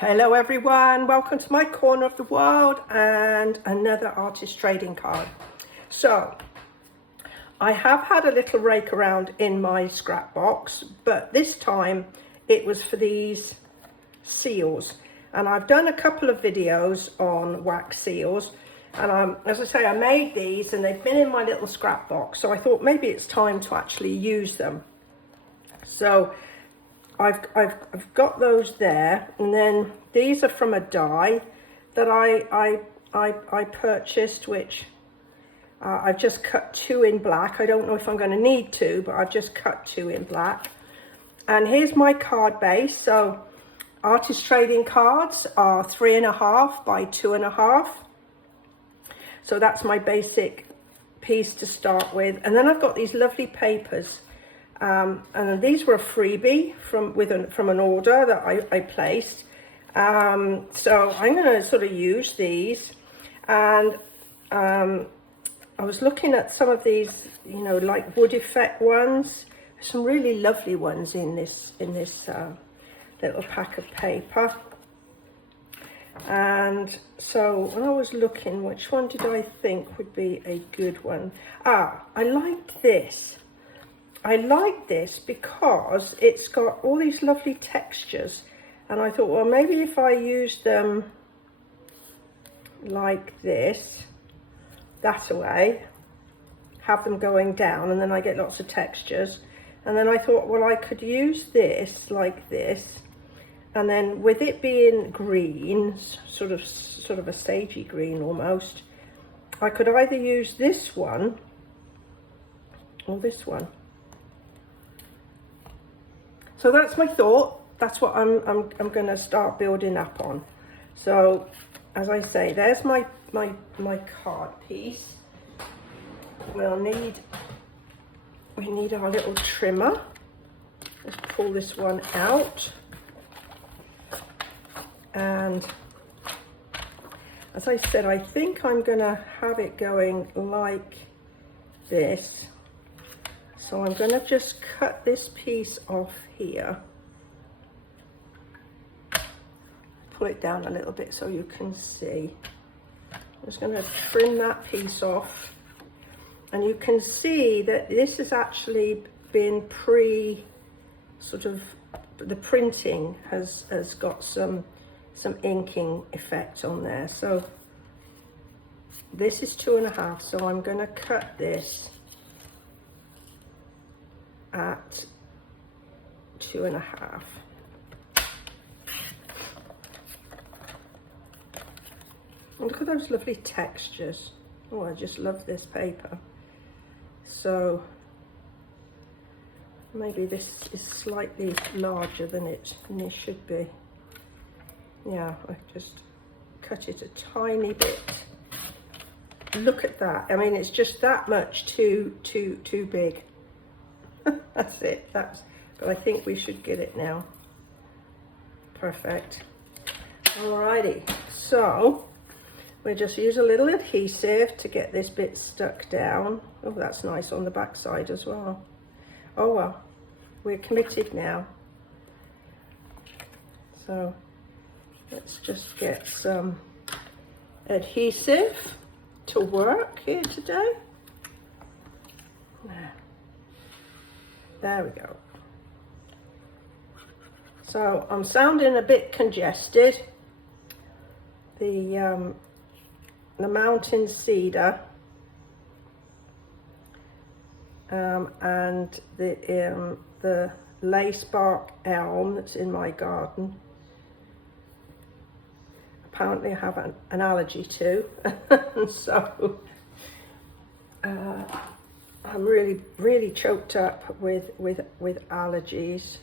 Hello everyone, welcome to my corner of the world and another artist trading card. So I have had a little rake around in my scrap box, but this time it was for these seals, and I've done a couple of videos on wax seals, and as I say, I made these and they've been in my little scrap box, so I thought maybe it's time to actually use them. So I've got those there, and then these are from a die that I purchased, which I've just cut 2 in black. I don't know if I'm going to need to, but I've just cut 2 in black. And here's my card base. So artist trading cards are 3.5 by 2.5. So that's my basic piece to start with, and then I've got these lovely papers. And these were a freebie from an order that I placed. So I'm going to sort of use these, and I was looking at some of these, you know, like wood effect ones. There's some really lovely ones in this little pack of paper. And so when I was looking, which one did I think would be a good one? I liked this. I like this because it's got all these lovely textures, and I thought, well, maybe if I use them like this, that way, have them going down, and then I get lots of textures. And then I thought, well, I could use this like this, and then with it being green, sort of a sagey green almost, I could either use this one or this one. So that's my thought. That's what I'm going to start building up on. So as I say, there's my card piece. We need our little trimmer. Let's pull this one out. And as I said, I think I'm going to have it going like this. So I'm going to just cut this piece off here. Pull it down a little bit so you can see. I'm just going to trim that piece off. And you can see that this has actually been the printing has got some inking effect on there. So this is 2.5, so I'm going to cut this at 2.5. And look at those lovely textures. Oh, I just love this paper. So maybe this is slightly larger than it should be. Yeah, I just cut it a tiny bit. Look at that. I mean, it's just that much too big. That's it. But I think we should get it now. Perfect. Alrighty. So we'll just use a little adhesive to get this bit stuck down. Oh, that's nice on the back side as well. Oh well, we're committed now. So let's just get some adhesive to work here today. There we go. So I'm sounding a bit congested. The mountain cedar and the lace bark elm that's in my garden, apparently I have an allergy to. So I'm really choked up with allergies.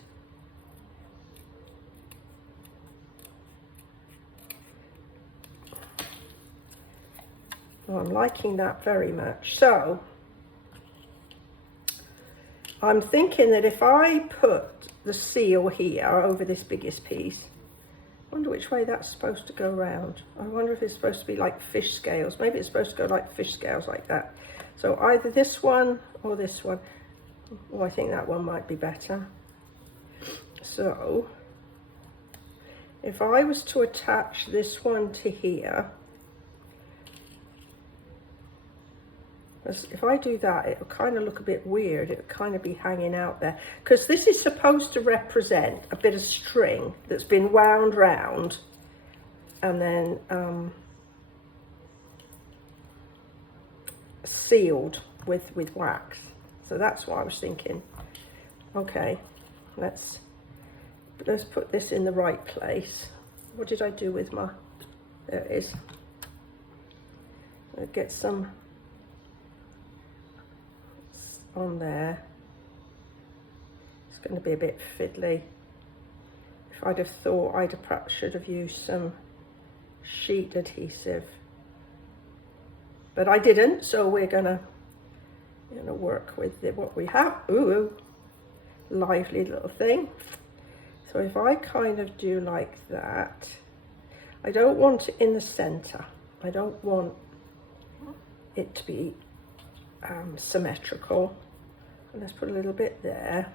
Well, I'm liking that very much. So I'm thinking that if I put the seal here over this biggest piece, I wonder which way that's supposed to go round. I wonder if it's supposed to be like fish scales. Maybe it's supposed to go like fish scales like that. So either this one or this one. Oh, I think that one might be better. So if I was to attach this one to here, if I do that, it'll kind of look a bit weird. It'll kind of be hanging out there, because this is supposed to represent a bit of string that's been wound round and then sealed with wax. So that's what I was thinking. Okay, let's put this in the right place. What did I do with my, there it is. I'll get some on there. It's going to be a bit fiddly. If I'd have thought, I'd have perhaps should have used some sheet adhesive, but I didn't, so we're gonna work with what we have. Ooh, lively little thing. So if I kind of do like that, I don't want it in the center. I don't want it to be symmetrical. And let's put a little bit there,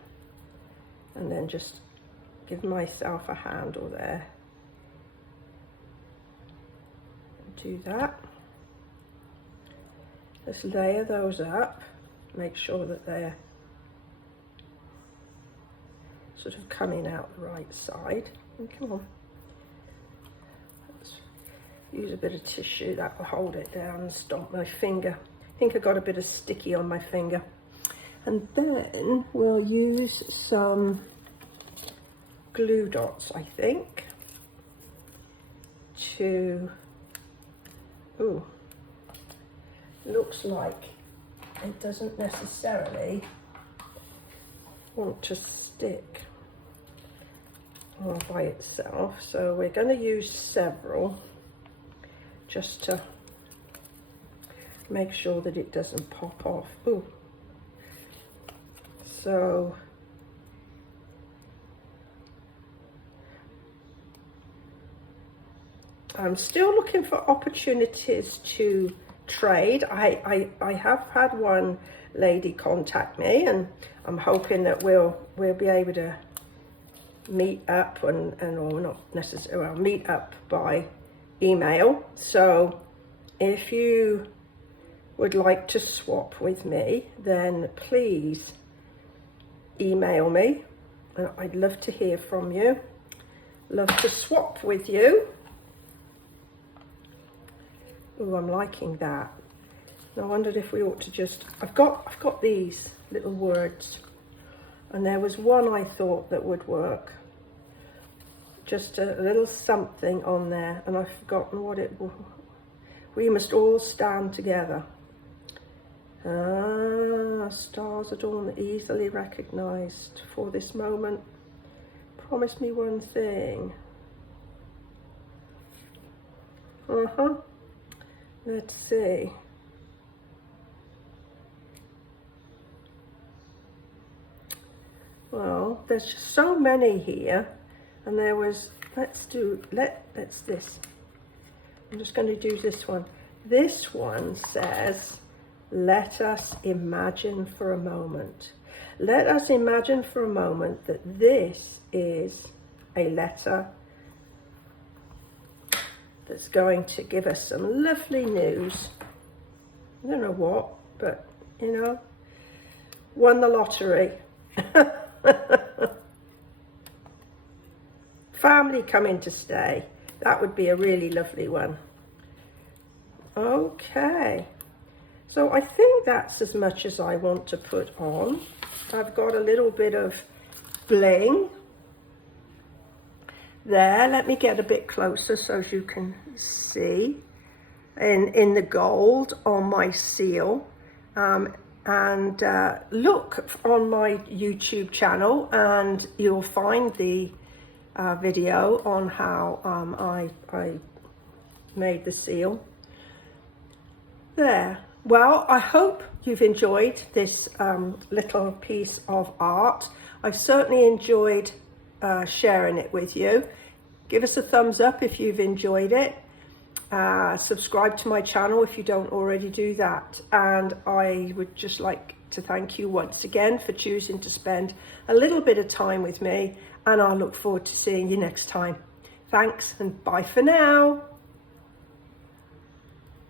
and then just give myself a handle there. Do that. Let's layer those up, make sure that they're sort of coming out the right side. And come on, let's use a bit of tissue that will hold it down and stomp my finger. I think I got a bit of sticky on my finger. And then we'll use some glue dots, I think, to, ooh, looks like it doesn't necessarily want to stick all by itself. So we're going to use several just to make sure that it doesn't pop off. Ooh. So I'm still looking for opportunities to trade. I have had one lady contact me, and I'm hoping that we'll be able to meet up or not necessarily, well, meet up by email. So if you would like to swap with me, then please email me. I'd love to hear from you. Love to swap with you. Oh, I'm liking that. I wondered if we ought to just, I've got these little words, and there was one I thought that would work. Just a little something on there, and I've forgotten what it was. We must all stand together. Ah, stars adorn easily recognized for this moment. Promise me one thing. Let's see. Well, there's just so many here, and there was, let's this. I'm just going to do this one. This one says, let us imagine for a moment. Let us imagine for a moment that this is a letter that's going to give us some lovely news. I don't know what, but you know, won the lottery. Family coming to stay. That would be a really lovely one. Okay. So I think that's as much as I want to put on. I've got a little bit of bling there. Let me get a bit closer so you can see in the gold on my seal. And look on my YouTube channel, and you'll find the video on how I made the seal. There. Well, I hope you've enjoyed this little piece of art. I've certainly enjoyed sharing it with you. Give us a thumbs up if you've enjoyed it. Subscribe to my channel if you don't already do that. And I would just like to thank you once again for choosing to spend a little bit of time with me, and I look forward to seeing you next time. Thanks and bye for now.